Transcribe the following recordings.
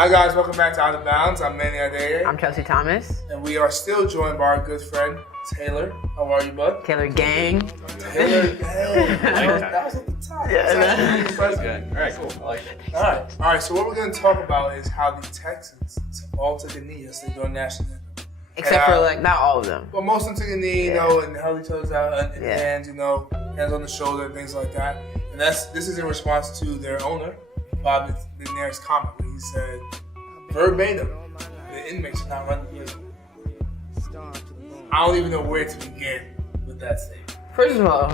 Hi guys, welcome back to Out of Bounds. I'm Manny. I'm Chelsi Thomas. And we are still joined by our good friend, Taylor. How are you, bud? Taylor Gang. Taylor Gang. That was at the top. Yeah, good. All right, cool. I like it. All right. So what we're going to talk about is how the Texans all took a knee yesterday during national anthem. Except for not all of them. But most of them took a knee, and held each other's out in hands, hands on the shoulder and things like that. And this is in response to their owner, Bob McNair's comment where he said, verbatim, the inmates should not run the prison. I don't even know where to begin with that statement. First of all,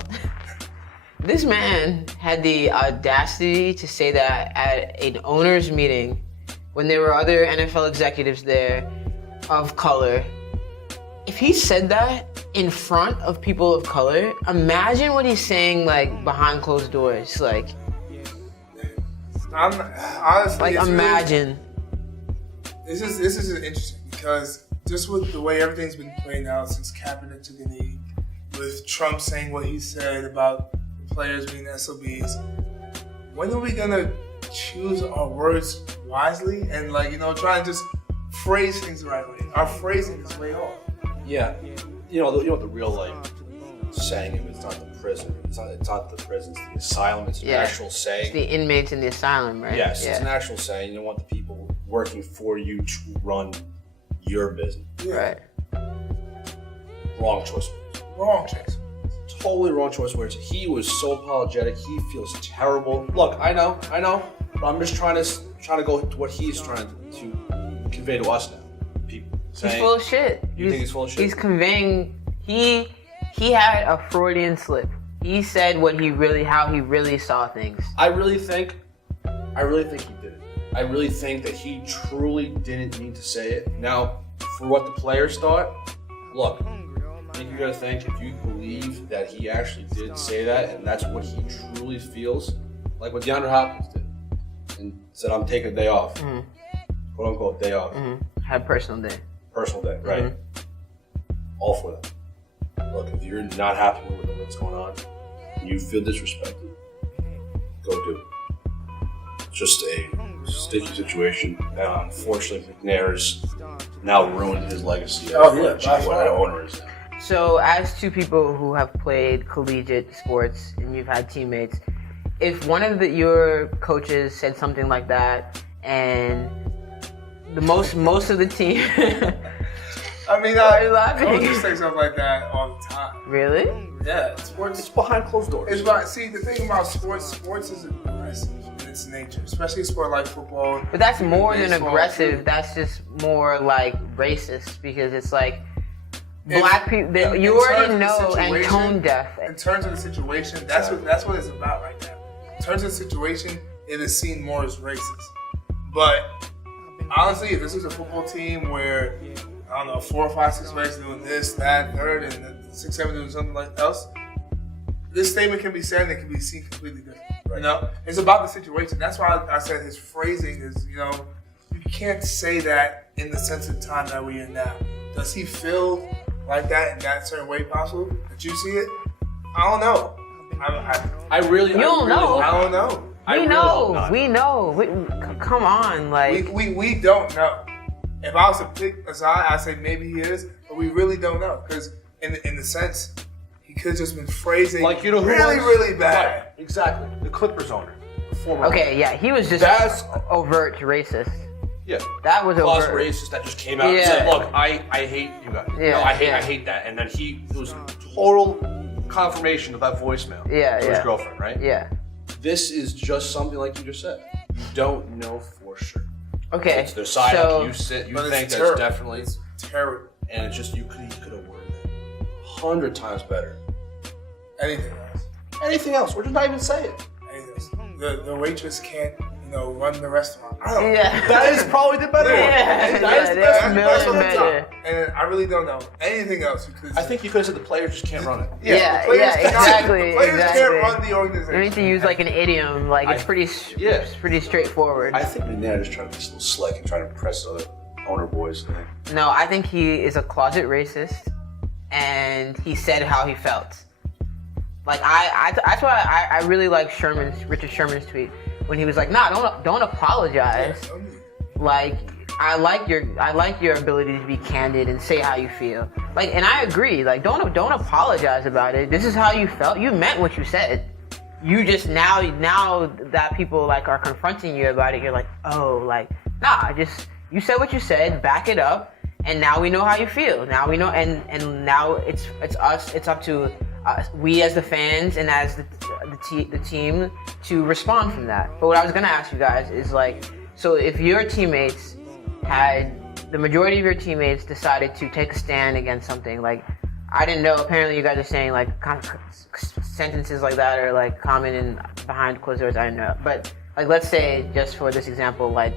this man had the audacity to say that at an owners meeting when there were other NFL executives there of color. If he said that in front of people of color, imagine what he's saying behind closed doors. Honestly, imagine. This is interesting because just with the way everything's been playing out since Kaepernick took a knee, with Trump saying what he said about the players being SOBs, when are we gonna choose our words wisely and try and just phrase things the right way? Our phrasing is way off. Yeah, you know what the real saying is. It's not the prison. It's not the prison. It's the asylum. It's an actual saying. It's the inmates in the asylum, right? Yes, it's an actual saying. You don't want the people working for you to run your business. Yeah. Right. Wrong choice. Wrong choice. Totally wrong choice words. He was so apologetic. He feels terrible. Look, I know, but I'm just trying to go to what he's trying to convey to us now. People saying, he's full of shit. You think he's full of shit? He's conveying he had a Freudian slip. He said how he really saw things. I really think he did it. I really think that he truly didn't need to say it. Now, for what the players thought, look, I think you gotta think if you believe that he actually did say that and that's what he truly feels, like what DeAndre Hopkins did, and said, "I'm taking a day off," quote unquote day off. Had personal day. Personal day, right? All for that. Look, if you're not happy with what's going on, and you feel disrespected, go do it. It's just a sticky situation that unfortunately McNair's now ruined his legacy as what an owner is. So, as two people who have played collegiate sports and you've had teammates, if one of your coaches said something like that, and the most of the team, I mean, coaches say something like that all the time. Really? Yeah, sports. It's behind closed doors. See, the thing about sports is aggressive in its nature, especially a sport like football. But that's more than aggressive. That's just more racist because it's black people. You already know, and tone deaf. In terms of the situation, that's what it's about right now. In terms of the situation, it is seen more as racist. But honestly, if this is a football team where 4 or 5, 6 players doing this, that, third, and then 6, 7 doing something else, this statement can be said and it can be seen completely different. Right. It's about the situation. That's why I said his phrasing is, you can't say that in the sensitive time that we're in now. Does he feel like that in that certain way possible? Did you see it? I don't know. I really don't know. I don't know. We know. Come on, we don't know. If I was to pick a side, I'd say maybe he is, but we really don't know because in the sense he could have just been phrasing really bad. Right, exactly. The Clippers owner, the former. Okay, yeah, he was just overt racist. Yeah, that was overt racist. That just came out and said, "Look, I hate you guys. Yeah, I hate that." And then it was total confirmation of that voicemail. To his girlfriend, right? Yeah. This is just something like you just said. You don't know for sure. Okay. It's their side. You think that's definitely terrible. And it's just you could have worded it 100 times better. Anything else? Or just not even say it. The waitress can't, run the restaurant. That is probably the better one. That is the best one. And I really don't know anything else. I think you could have said the players just can't run it. Exactly. The players can't run the organization. You need to use an idiom. It's pretty straightforward. I think McNair is trying to be a little slick and trying to impress other owner boys. No, I think he is a closet racist, and he said how he felt. That's why I really like Richard Sherman's tweet when he was like, "Nah, don't apologize." Like, I like your ability to be candid and say how you feel. Like, and I agree. Like, don't apologize about it. This is how you felt. You meant what you said. You just now that people like are confronting you about it, you're like, oh, like, nah, just you said what you said. Back it up. And now we know how you feel. Now we know, and now it's us. It's up to us, we as the fans and as the team to respond from that. But what I was gonna ask you guys is like, so if your teammates the majority of your teammates decided to take a stand against something, like I didn't know. Apparently, you guys are saying like sentences like that or like commenting behind closed doors. I didn't know. But like, let's say just for this example, like,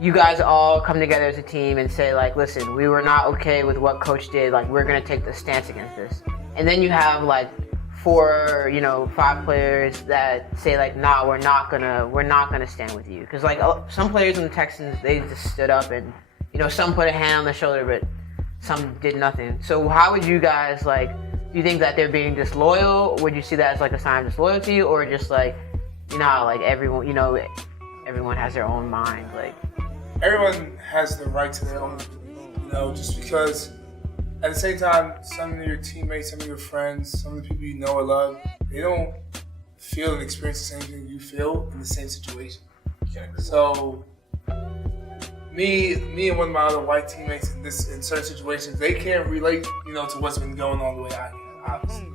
you guys all come together as a team and say like, listen, we were not okay with what coach did. Like, we're gonna take the stance against this. And then you have like 5 players that say like, nah, we're not gonna stand with you. Cause like some players in the Texans, they just stood up and, some put a hand on their shoulder, but some did nothing. So how would you guys like, do you think that they're being disloyal? Would you see that as like a sign of disloyalty, or just like, like everyone has their own mind, like? Everyone has the right to their own opinion, just because at the same time, some of your teammates, some of your friends, some of the people you know or love, they don't feel and experience the same thing you feel in the same situation. So, me and one of my other white teammates in certain situations, they can't relate, to what's been going on the way I can, obviously.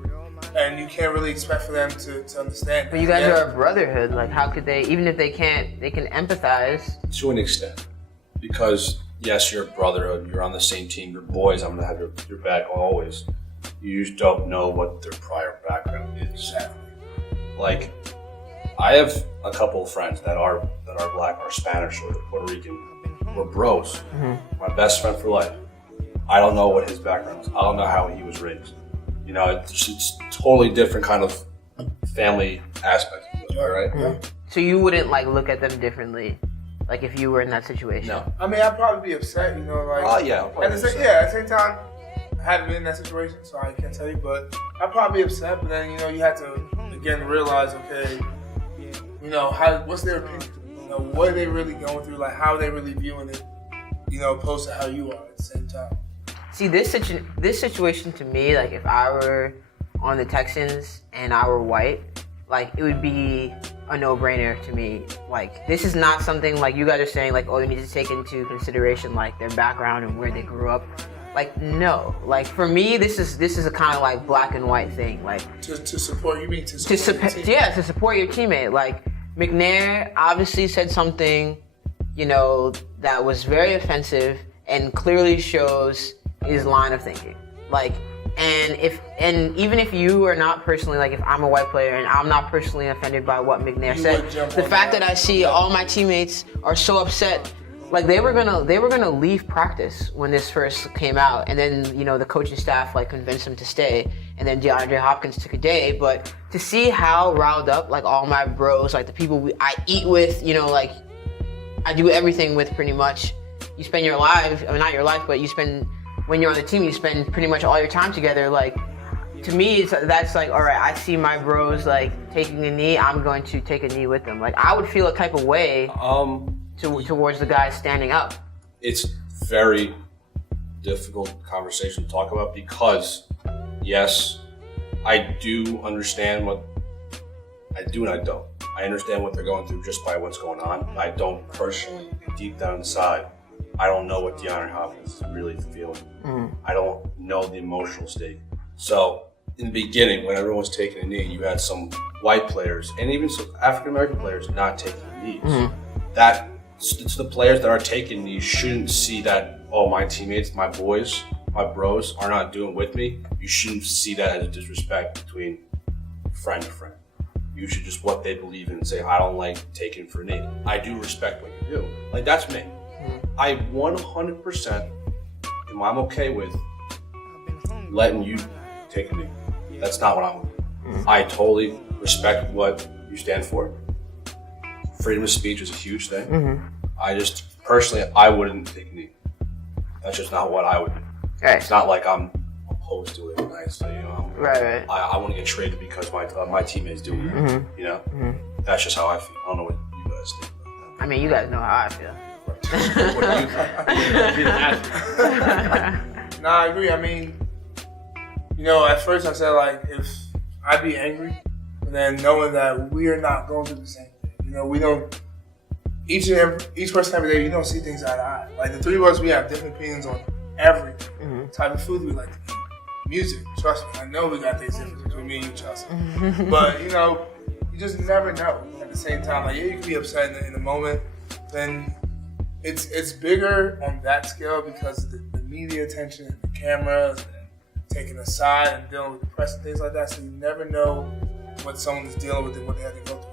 And you can't really expect for them to understand. But you guys are a brotherhood. Like, how could they, even if they can't, they can empathize? To an extent. Because, yes, you're a brotherhood. You're on the same team. You're boys. I'm going to have your back always. You just don't know what their prior background is. Exactly. Like, I have a couple of friends that are black or Spanish or Puerto Rican. We're bros. Mm-hmm. My best friend for life. I don't know what his background is. I don't know how he was raised. It's totally different kind of family aspect of it, right? Mm-hmm. So you wouldn't like look at them differently, like if you were in that situation? No. I mean, I'd probably be upset, like. Oh yeah. At the same time, I haven't been in that situation, so I can't tell you. But I'd probably be upset. But then you have to again realize, okay, what's their opinion? What are they really going through? Like, how are they really viewing it? Opposed to how you are at the same time. See, this situation to me, like if I were on the Texans and I were white, like it would be a no-brainer to me. Like, this is not something like you guys are saying, like, oh, you need to take into consideration like their background and where they grew up. Like, no. Like, for me, this is a kind of like black and white thing. Like, to support, you mean to support your team? Yeah, to support your teammate. Like, McNair obviously said something, that was very offensive and clearly shows his line of thinking. Like, and even if you are not personally, like if I'm a white player and I'm not personally offended by what McNair said, the fact that I see all my teammates are so upset, like they were gonna leave practice when this first came out, and then the coaching staff like convinced them to stay, and then DeAndre Hopkins took a day. But to see how riled up like all my bros, like the people I eat with, like I do everything with pretty much. You spend your life, I mean not your life, but when you're on the team, you spend pretty much all your time together. Like, to me, that's like, all right, I see my bros like taking a knee, I'm going to take a knee with them. Like, I would feel a type of way towards the guys standing up. It's very difficult conversation to talk about because, yes, I do understand I do and I don't. I understand what they're going through just by what's going on. I don't personally, deep down inside, I don't know what DeAndre Hopkins is really feeling. Mm-hmm. I don't know the emotional state. So in the beginning, when everyone was taking a knee, you had some white players and even some African American players not taking knees. Mm-hmm. It's the players that are taking knees shouldn't see that, oh, my teammates, my boys, my bros are not doing with me. You shouldn't see that as a disrespect between friend to friend. You should just what they believe in and say, I don't like taking for a knee. I do respect what you do. Like, that's me. I 100% I'm okay with letting you take a knee. That's not what I'm with. Mm-hmm. I totally respect what you stand for. Freedom of speech is a huge thing. Mm-hmm. I just, personally, I wouldn't take a knee. That's just not what I would do. Right. It's not like I'm opposed to it. I say, right. I want to get traded because my teammates do it. Mm-hmm. That's just how I feel. I don't know what you guys think about that. I mean, you guys know how I feel. What do you think? Be an athlete. Nah, I agree. I mean, at first I said, like, if I'd be angry, and then knowing that we are not going through the same thing. We don't, each person every day, you don't see things eye to eye. Like, the three of us, we have different opinions on everything. Mm-hmm. Type of food we like to eat. Music, trust me, I know we got things different between me and you, Chelsi. But, you just never know. At the same time, like, yeah, you can be upset in the moment. Then it's bigger on that scale because of the media attention and the cameras and taking a side and dealing with the press and things like that. So you never know what someone is dealing with and what they have to go through